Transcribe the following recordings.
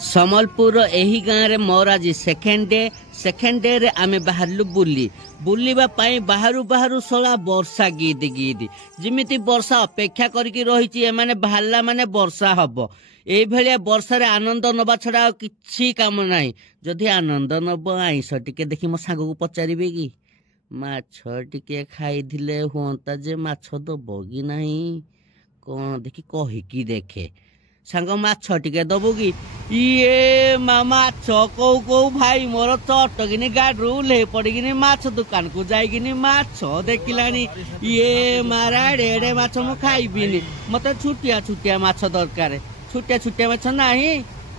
समलपुर एही गाँव रे मोर आज सेकेंड डे रे आमे बाहरलु बुलिबा पाई बाहरु बाहरु सला वर्षा गीत जिमिति वर्षा अपेक्षा करके रही एमाने बाहरला माने वर्षा हब एई भलिया वर्षा रे आनंद नबा छड़ा किछि काम नाही जदि आनंद नब आइस टिके देखि मो सांग को पचारिबे कि माछ टिके खाई दिले होंता जे माछ दबो कि नाही कोन देखि कहि कि देखे सांग माछ टिके दबो कि ये माछ कौ कौ भाई मोर चटकिनी गाड़ू ले पड़िकिनी माछ दुकान को जाइकिनी माछ देखिलानी ये मारा एड़े माछ मु खाइबिनी मते छुटिया छुटिया माछ दरकार छुटिया छुटिया माछ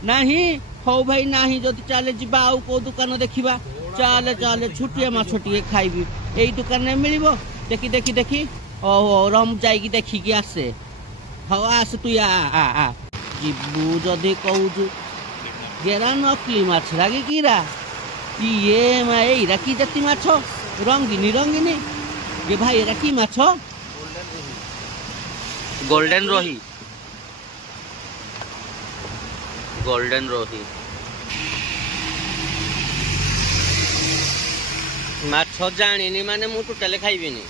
नाही हौ भाई नाही जदि चले जिबा आउ को दुकान देखिबा चले छुटिया माछ टिके खाइबी एई दुकान ने मिलिबो देखि ओ रम जाइकी देखि कि आसे हौ आस तू आ जिबू जदि कहू गेरा नकली माछ लागे कीरा ये मा एरा की जाति माछ रंगीनी ये भाई एरा की माछ गोल्डन रोही माछ जानिनी माने मु टोटल खाइबिनी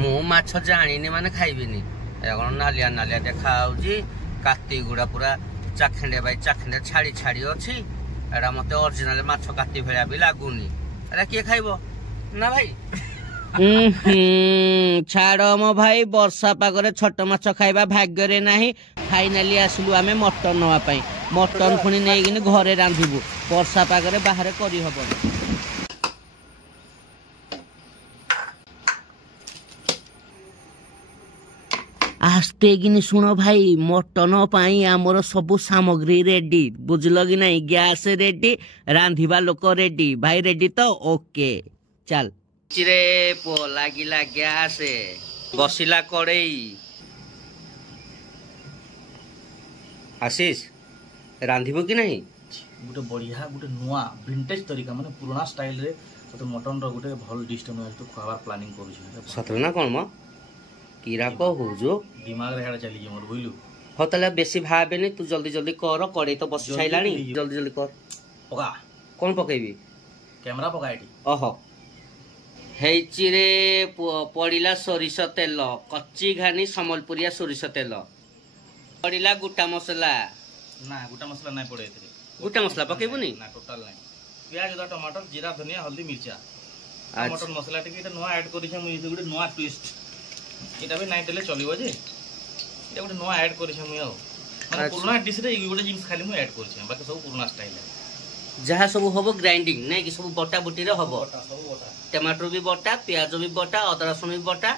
मु माछ जानिनी माने खाइबिनी एगण नालिया देखा आउजी काती गुड़ा पूरा चाखेंडे भाई चाखेंडे छाड़ी अच्छी एटा मते ओरिजिनल माछ काती भेलिया भी लागुनी एटा किए खाइबो ना भाई छाड़ मो भाई वर्षा पागरे छोट माछ खाइबा भाग्य रे नाही फाइनाली आसलु आमे मटन नवा पाई मटन पुणी नेगिनी घरे रांधिबु वर्षा पागरे बाहर करी हबो आस्ते किनी सुन भाई मटन पाई आमर सब सामग्री रेडी बुझल कि नहीं गैस रेडी रांधिबा लोक रेडी भाई रेडी तो ओके चल चिरे पो लागिला गैस बसिला कड़ई आशीष रांधिबो कि नहीं गोटे बढ़िया गोटे नुआ विंटेज तरीका माने पुराना स्टाइल रे तो मटन रो गोटे भल डिश नु तो खावा प्लानिंग करू छी सतरे ना कोन म कीरा कहू जो दिमाग रे हेडा चली मोर बुझलु हो तले बेसी भाबेनी तू जल्दी कर कड़ई तो बस छाइलानी जल्दी कर पका कोन पकेबी कैमरा पकाएटी ओहो हेची रे पड़िला सोरिष तेल कच्ची घानी समलपुरिया सोरिष तेल पड़िला गुटा मसला ना गुटा मसला नहीं पड़े एतरे गुटा मसला पकेबुनी ना टोटल नहीं प्याज दा टमाटर जीरा धनिया हल्दी मिर्चा मटन मसला टिके एटा नुआ ऐड करि छ मु गुटे नुआ ट्विस्ट एटा भी नाइ तेले चलिबो जे एटा गुटे नुआ ऐड करि छ मु माने पुराना डिश रे गुटे जिंस खाली मु ऐड करि छ बाकी सब पुराना स्टाइल है जहा सब होबो ग्राइंडिंग नै कि सब बटा बुटी रे होबो सब बटा टमाटर भी बटा प्याज भी बटा अदरक रसुन भी बटा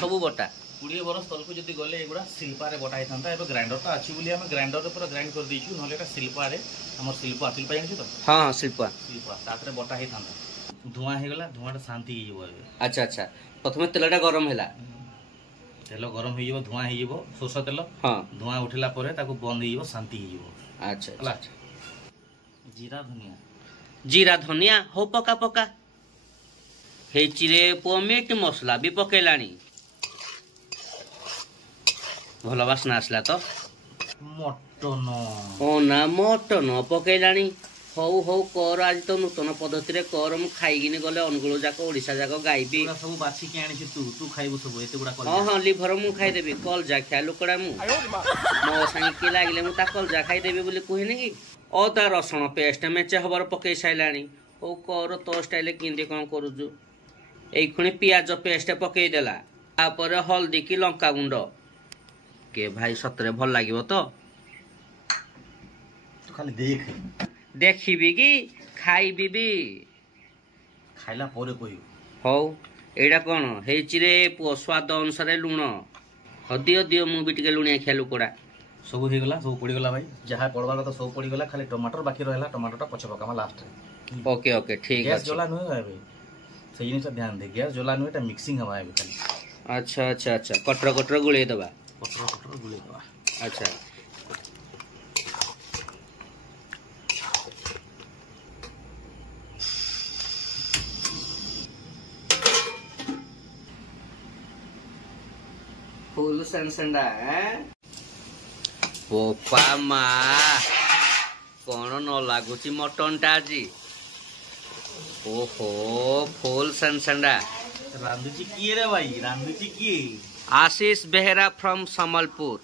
सब बटा 20 बरस तल को जदी गले एगुडा सिल्पा रे बटा हिथांता एबे ग्राइंडर ता अछि बोली हम ग्राइंडर रे पूरा ग्राइंड कर देइछु नले एटा सिल्पा रे हमर सिल्पा जानि तो हां सिल्पा तातरे बटा हिथांता धुआं हे गला धुआं शांति हे जबो एबे अच्छा प्रथमे तेलटा गरम हैला तेल गरम हे जबो धुआं हे जबो सोस तेल हां धुआं उठिला परे ताको बंद हे जबो शांति हे जबो अच्छा जीरा धनिया हो पका हे चिरे मीट मसला भी पकेलानी भल बासना आसला तो मटन ओ ना मटन पकेलानी हौ कर आज तो नूतन पद्धति रे कर मु खाइगिनी गले अनुगुल जाक ओडिसा जाक गाइबी सब बाछि के आनी तू खाइबो सब एते गुडा कर हां लिभर मु खाइ देबी कल जा खा लुकड़ा मु मो संग के लागले मु ता कल जा खाइ देबी बोली कहिनी कि अदा रसुण पेस्ट मेचे हबर पकई साइलानी ओ कर तो स्टाइल किंदी कोन करूजु एई खुणी पियाज पेस्ट पकई देला तापर हल्दी की लंका गुंड के भाई सतरे भल लागिवो तो खाली देखिबी कि खाइबी भी खाइला परे कोइ हौ एडा कोन हेची रे स्वाद अनुसार लूण हदियो दियो मु भी टिके लुणिया खेलु कोडा सब हो गला सब पड़ी गला भाई जहा पड़वा तो सब पड़ी गला खाली टमाटर बाकी रहला टमाटर पछ पकामा लास्ट रे ओके ठीक है गैस जला न होय भाई सही जिनिस ध्यान दे गैस जला न एटा मिक्सिंग हवा है खाली अच्छा कटर गुळे दबा कटर गुळे दबा अच्छा फुल सनसंडा पोपा मा कौन न लगुच मटन टा आज ओहो फुल सनसंडा रांधुची किए रे भाई रांधुची किए Ashish Behera from Sambalpur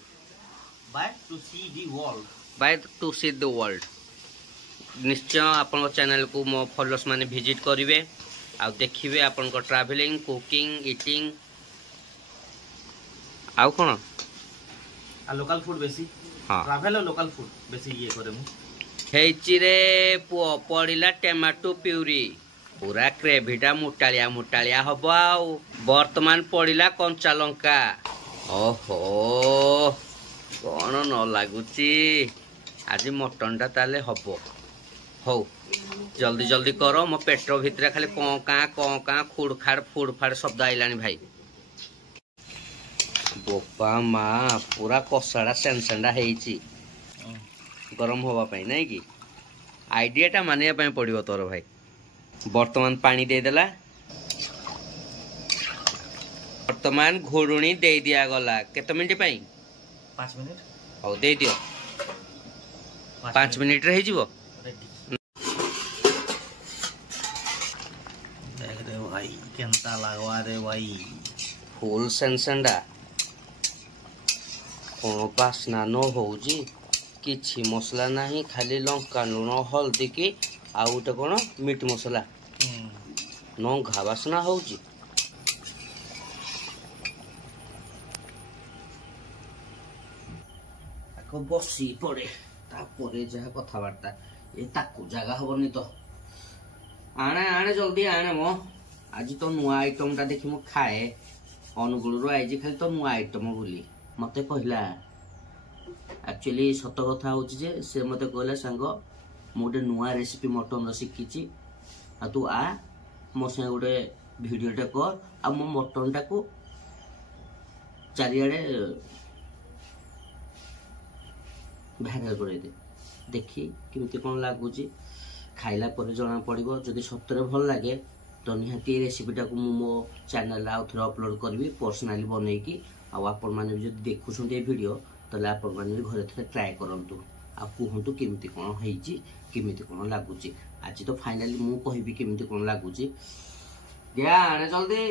bye to see the world bye to see the world निश्चय आपण चैनल को मो फॉलोअर्स माने विजिट करिवे आ देखिवे आपण को ट्रैवलिंग कुकिंग ईटिंग आउ कोन आ लोकल फूड बेसी हां ट्रैवल और लोकल फूड बेसी ये करे मु हेची रे पुओ पड़िला टमाटो प्यूरी पूरा ग्रेवीटा मुटालिया हबो आउ वर्तमान पड़िला कंचा लंका ओहो कौन न लगुची आज मटन टा ताले हबो हौ जल्दी जल्दी करो मो पेट्रो भितर खाली कौं खुड़खाड़ फुड़फाड़ शब्द आइलानी भाई बोपा माँ पूरा कषाड़ा सेंसेंडा हेची गरम हवा पाई नहीं कि आइडियाटा मानिया पाई पड़िबो तोर भाई वर्तमान पानी दे देला वर्तमान घोड़ुणी दे दिया गला केते मिनिट पाई 5 मिनिट हौ दे दियो 5 मिनिट रे हिजिबो देख रे भाई केनता लागवा रे भाई फुल सेंसेंडा कोन बासना न होउजी किछि मसला नहीं खाली लंका लुण हल्दी की आउ गोटे कौन मीट मसला न घा बासना होउजी को बसी पड़े तापरे जहा कथाबार्ता ए ताकू जगह हबनी तो आने आने जल्दी आने मो आज तो नुआ आइटम टा देखि मु खाए अनुगुल रो आइजी खाली तो नुआ आइटम बोली मते कहला एक्चुअली सत कथा होची जे से मते कहला संग मु गोटे नुआ रेसिपी मटन रो शिखिची आ तू आ मो से गोटे वीडियो टा कर आ मो मटन टा को चारियाडे भाइराल कर दे देखी केमती कौन लगुच खाइला पर जना पड़ो जदि सतरे भल लगे तो निहाती रेसिपीटा को मो चैनल आउ थे अपलोड करी पर्सनाली बनईकी आपण मैंने भी जब देखुं वीडियो तो आपण मैंने घरे थे ट्राए करूँ आ कहतु केमती कौन होती केमती कौन लगुच आज तो फाइनाली मु कहबी केमती कौन लगुच दिया आने जल्दी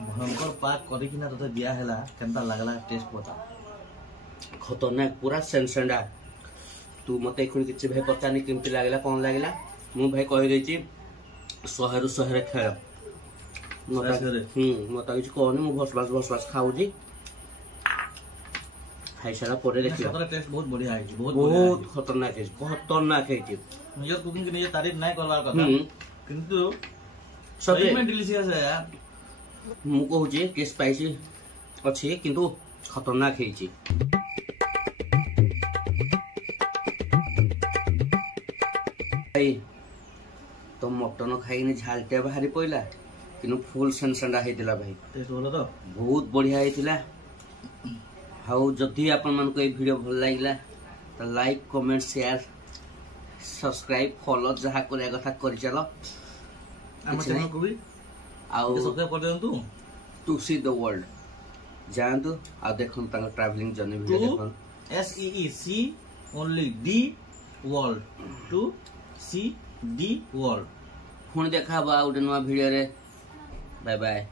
भयंकर पाक करिकिना तते दिया हैला केनता लागला टेस्ट बता खतरनाक पूरा सेंसेंडा तू मते खुनी किछि भाई पचानी केमती लागला कौन लागला मु भाई कहि देछि 100 रु 100 रे खेल मता किछि कहनी मु बस खाउजी खाई सारा परे देखियो तोरा टेस्ट बहुत बढ़िया है बहुत खतरनाक है निज कुकिंग के निज तारीफ नहीं करवार कथा किंतु सही में डिलीशियस है यार मु कहूची कि स्पाइसी अच्छी किंतु खतरनाक है भाई तो मटन खाई झालटे बाहरी पड़ा कि फुल सेंसेंडा होता भाई टेस्ट बोलो तो बहुत बढ़िया होता हाउ जदि आपण मन को वीडियो भल लगिला तो like comment share subscribe follow जहा करे कथा कर चलो हम चैनल को भी आउ सब्सक्राइब कर देंतु टू सी द वर्ल्ड जानतु आ देखन तांग ट्रैवलिंग जर्नी वीडियो देखन SEEC only the world to see the world हुन देखा बा उडे नवा वीडियो रे बाय बाय।